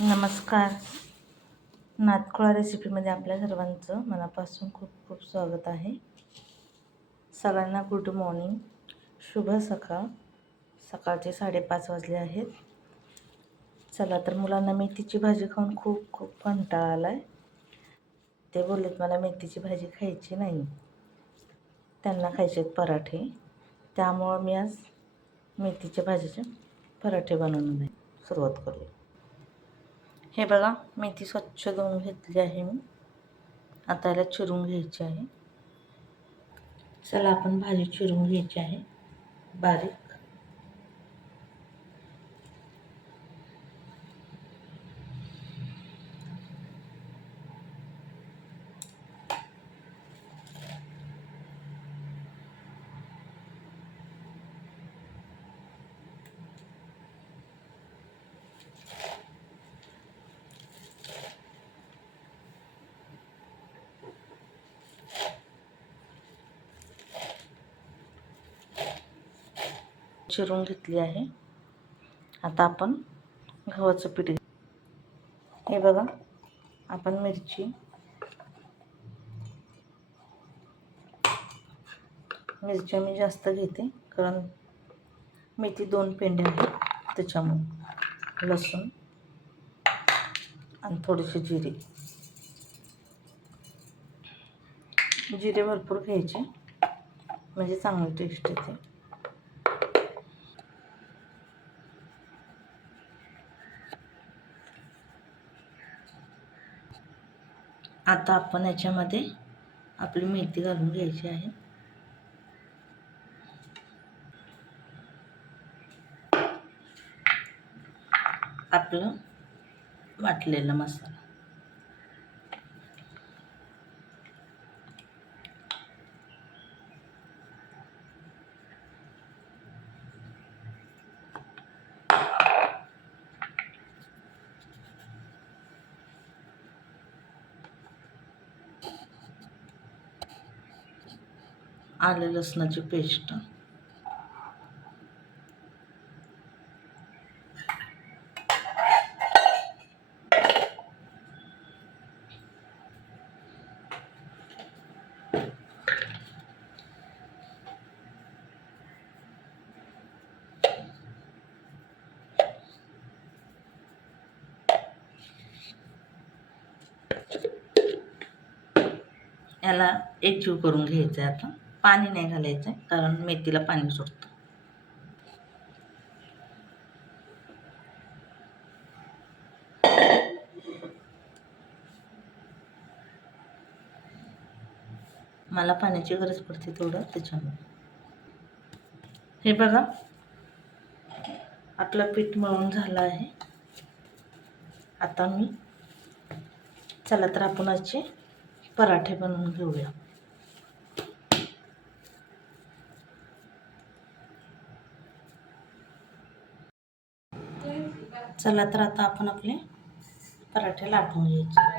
नमस्कार. नातखोळा रेसिपीमध्ये आपल्या सर्वांचं मनापासून खूप खूप स्वागत आहे. सगळ्यांना गुड मॉर्निंग. शुभ सकाळ. सकाळचे साडेपाच वाजले आहेत. चला तर मुलांना मेथीची भाजी खाऊन खूप खूप कंटाळा आला आहे ते बोललेत मला मेथीची भाजी खायची नाही. त्यांना खायचे आहेत पराठे. त्यामुळं मी आज मेथीच्या भाजीचे पराठे बनवणार आहे. सुरुवात करूया. हे बघा मेथी स्वच्छ धुवून घेतली आहे मी. आता याला चिरून घ्यायची आहे. चला आपण भाजी चिरून घ्यायची आहे. बारीक. चिरून घेतली आहे. आता आपण गव्हाचं पीठ हे बघा आपण मिरची मिरच्या मी जास्त घेते कारण मेथी दोन पेंड्या आहेत त्याच्यामुळे. लसूण आणि थोडेसे जिरे. जिरे भरपूर घ्यायचे म्हणजे चांगली टेस्ट येते. आता आपण याच्यामध्ये आपली मेथी घालून घ्यायची आहे. आपलं वाटलेला मसाला. आले लसणाची पेस्ट. याला एकजीव करून घ्यायचं आहे आता. पाणी नाही घालायचं आहे कारण मेथीला पाणी सुटतं मला पाण्याची गरज पडते थोडं त्याच्यामुळे. हे बघा. आपलं पीठ मळून झालं आहे. आता मी चला तर आपण आजचे पराठे बनवून घेऊया. चला तर आता आपण आपले पराठे लाटून घ्यायचे.